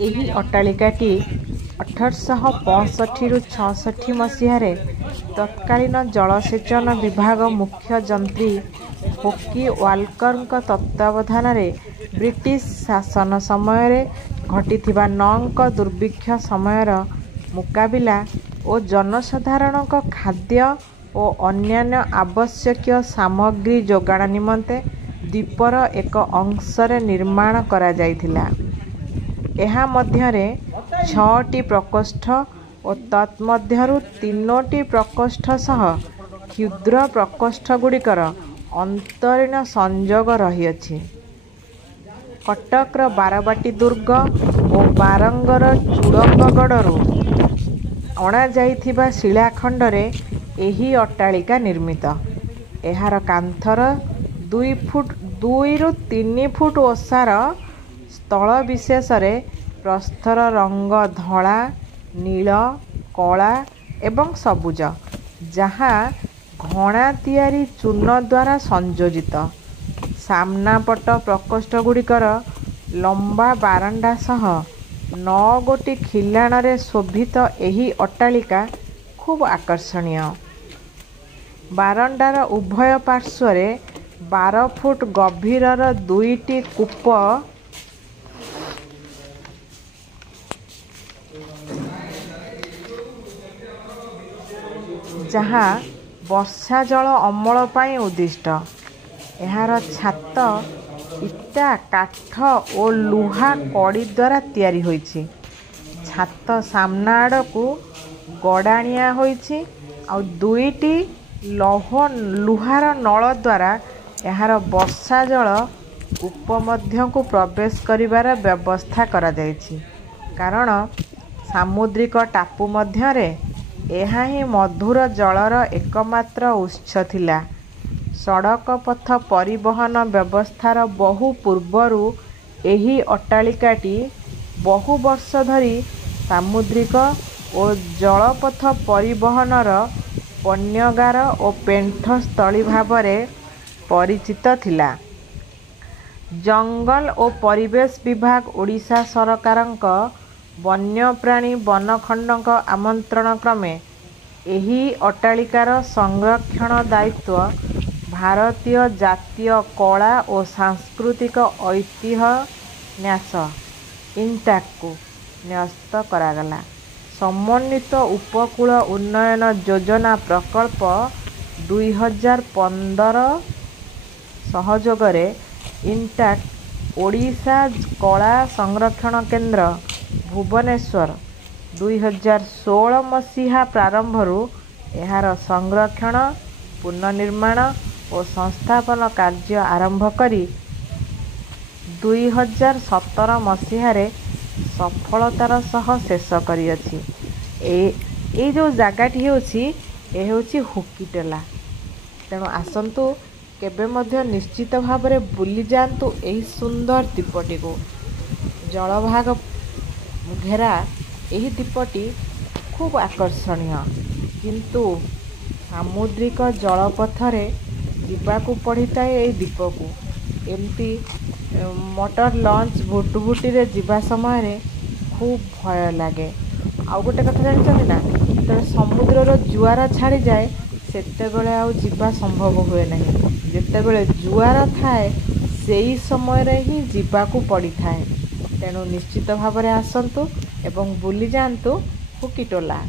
ଏହି ଅଟ୍ଟାଳିକାଟି 1865-66 ମସିହାରେ ତତ୍କାଳୀନ ଜଳସେଚନ ବିଭାଗ ମୁଖ୍ୟ ଯନ୍ତ୍ରୀ ହୋକି ୱାଲକରଙ୍କ ତତ୍ତ୍ୱାବଧାନରେ ବ୍ରିଟିଶ ଶାସନ ସମୟରେ ଘଟିଥିବା ନଅଙ୍କ ଦୁର୍ଭିକ୍ଷ ସମୟର ମୁକାବିଲା ଓ ଜନସାଧାରଣଙ୍କ ଖାଦ୍ୟ ଓ ଅନ୍ୟାନ୍ୟ ଆବଶ୍ୟକୀୟ ସାମଗ୍ରୀ ଯୋଗାଣ ନିମନ୍ତେ ଦ୍ୱୀପର ଏକ ଅଂଶରେ ନିର୍ମାଣ କରାଯାଇଥିଲା। ଏହା ମଧ୍ୟରେ 6ଟି ପ୍ରକୋଷ୍ଠ ଓ ତନ୍ମଧ୍ୟରୁ 3ଟି ପ୍ରକୋଷ୍ଠ ସହ କ୍ଷୁଦ୍ର ପ୍ରକୋଷ୍ଠଗୁଡ଼ିକର ଅନ୍ତରୀଣ ସଂଯୋଗ ରହିଅଛି। କଟକର ବାରବାଟୀ ଦୁର୍ଗ ଓ ବାରଙ୍ଗର ଚୁଡ଼ଙ୍ଗଗଡ଼ରୁ ଅଣାଯାଇଥିବା ଶିଳାଖଣ୍ଡରେ ଏହି ଅଟ୍ଟାଳିକା ନିର୍ମିତ। ଏହାର କାନ୍ଥର 2ରୁ 3 ଫୁଟ ଓସାର ସ୍ଥଳ ବିଶେଷରେ ପ୍ରସ୍ତର ରଙ୍ଗ ଧଳା, ନୀଳ, କଳା ଏବଂ ସବୁଜ, ଯାହା ଘଣା ତିଆରି ଚୂନ ଦ୍ୱାରା ସଂଯୋଜିତ। ସାମ୍ନା ପଟ ପ୍ରକୋଷ୍ଠଗୁଡ଼ିକର ଲମ୍ବା ବାରଣ୍ଡା ସହ 9 ଗୋଟି ଖିଲାଣରେ ଶୋଭିତ ଏହି ଅଟ୍ଟାଳିକା ଖୁବ୍ ଆକର୍ଷଣୀୟ। ବାରଣ୍ଡାର ଉଭୟ ପାର୍ଶ୍ୱରେ 12 ଫୁଟ ଗଭୀରର 2ଟି କୂପ ଯାହା ବର୍ଷା ଜଳ ଅମଳ ପାଇଁ ଉଦ୍ଦିଷ୍ଟ। ଏହାର ଛାତ ଇଟା, କାଠ ଓ ଲୁହା କଡ଼ି ଦ୍ୱାରା ତିଆରି ହୋଇଛି। ଛାତ ସାମ୍ନା ଆଡ଼କୁ ଗଡ଼ାଣିଆ ହୋଇଛି ଆଉ 2ଟି ଲୁହାର ନଳ ଦ୍ୱାରା ଏହାର ବର୍ଷା ଜଳ କୂପ ମଧ୍ୟକୁ ପ୍ରବେଶ କରିବାର ବ୍ୟବସ୍ଥା କରାଯାଇଛି, କାରଣ ସାମୁଦ୍ରିକ ଟାପୁ ମଧ୍ୟରେ ଏହା ହିଁ ମଧୁର ଜଳର ଏକମାତ୍ର ଉତ୍ସ ଥିଲା। ସଡ଼କ ପଥ ପରିବହନ ବ୍ୟବସ୍ଥାର ବହୁ ପୂର୍ବରୁ ଏହି ଅଟ୍ଟାଳିକାଟି ବହୁ ବର୍ଷ ଧରି ସାମୁଦ୍ରିକ ଓ ଜଳପଥ ପରିବହନର ପଣ୍ୟଗାର ଓ ପେଣ୍ଠସ୍ଥଳୀ ଭାବରେ ପରିଚିତ ଥିଲା। ଜଙ୍ଗଲ ଓ ପରିବେଶ ବିଭାଗ ଓଡ଼ିଶା ସରକାରଙ୍କ ବନ୍ୟପ୍ରାଣୀ ବନଖଣ୍ଡଙ୍କ ଆମନ୍ତ୍ରଣ କ୍ରମେ ଏହି ଅଟ୍ଟାଳିକାର ସଂରକ୍ଷଣ ଦାୟିତ୍ୱ ଭାରତୀୟ ଜାତୀୟ କଳା ଓ ସାଂସ୍କୃତିକ ଐତିହ୍ୟ ନ୍ୟାସ ଇନ୍ଟାକ୍କୁ ନ୍ୟସ୍ତ କରାଗଲା। ସମନ୍ୱିତ ଉପକୂଳ ଉନ୍ନୟନ ଯୋଜନା ପ୍ରକଳ୍ପ 2015 ସହଯୋଗରେ ଇନ୍ଟାକ୍ ଓଡ଼ିଶା କଳା ସଂରକ୍ଷଣ କେନ୍ଦ୍ର ଭୁବନେଶ୍ୱର 2016 ମସିହା ପ୍ରାରମ୍ଭରୁ ଏହାର ସଂରକ୍ଷଣ, ପୁନର୍ନିର୍ମାଣ ଓ ସଂସ୍ଥାପନ କାର୍ଯ୍ୟ ଆରମ୍ଭ କରି 2017 ମସିହାରେ ସଫଳତାର ସହ ଶେଷ କରିଅଛି। ଏଇ ଯେଉଁ ଜାଗାଟି ହେଉଛି ହୁକିଟୋଲା। ତେଣୁ ଆସନ୍ତୁ କେବେ ମଧ୍ୟ ନିଶ୍ଚିତ ଭାବରେ ବୁଲି ଯାଆନ୍ତୁ ଏହି ସୁନ୍ଦର ଦ୍ୱୀପଟିକୁ। ଜଳଭାଗ ଘେରା ଏହି ଦ୍ୱୀପଟି ଖୁବ୍ ଆକର୍ଷଣୀୟ, କିନ୍ତୁ ସାମୁଦ୍ରିକ ଜଳପଥରେ ଯିବାକୁ ପଡ଼ିଥାଏ ଏହି ଦ୍ୱୀପକୁ। ଏମିତି ମଟର ଲଞ୍ଚ ଭୁଟୁଭୁଟିରେ ଯିବା ସମୟରେ ଖୁବ୍ ଭୟ ଲାଗେ। ଆଉ ଗୋଟେ କଥା ଜାଣିଛନ୍ତି ନା, ଯେତେବେଳେ ସମୁଦ୍ରର ଜୁଆର ଛାଡ଼ିଯାଏ ସେତେବେଳେ ଆଉ ଯିବା ସମ୍ଭବ ହୁଏ ନାହିଁ। ଯେତେବେଳେ ଜୁଆର ଥାଏ ସେହି ସମୟରେ ହିଁ ଯିବାକୁ ପଡ଼ିଥାଏ। ତେଣୁ ନିଶ୍ଚିତ ଭାବରେ ଆସନ୍ତୁ ଏବଂ ବୁଲି ଯାଆନ୍ତୁ ହୁକିଟୋଲା।